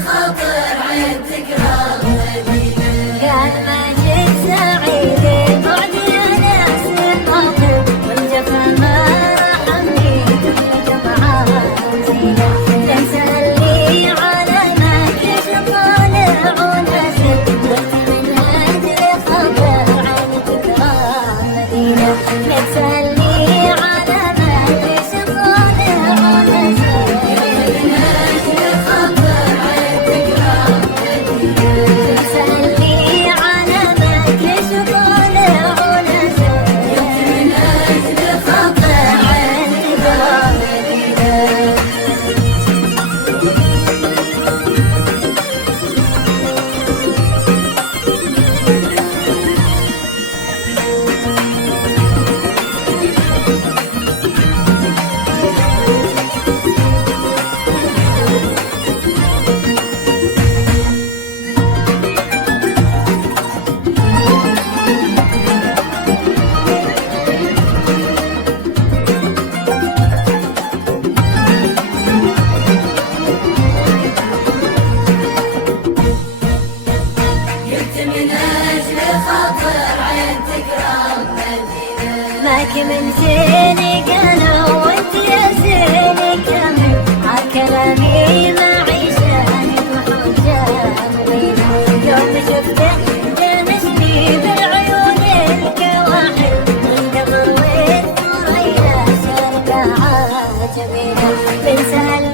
خاطر عين تقرا المدينة. قال ماجد سعيد البعد يا ناس الخاطر والجفا ما رحمني جمعة زينة. ليس اللي على ما كشف طالع وناسب من أجل خاطر عين تقرا المدينة. ليس اللي على ما كشف طالع وناسب معك من زيني قالوا وانت يا زيني كمل عالكلامي معي شانك وحجة مبينة. يوم شفته جامسني بالعيون الكواحل من قبل والثريا شارك عجبينة.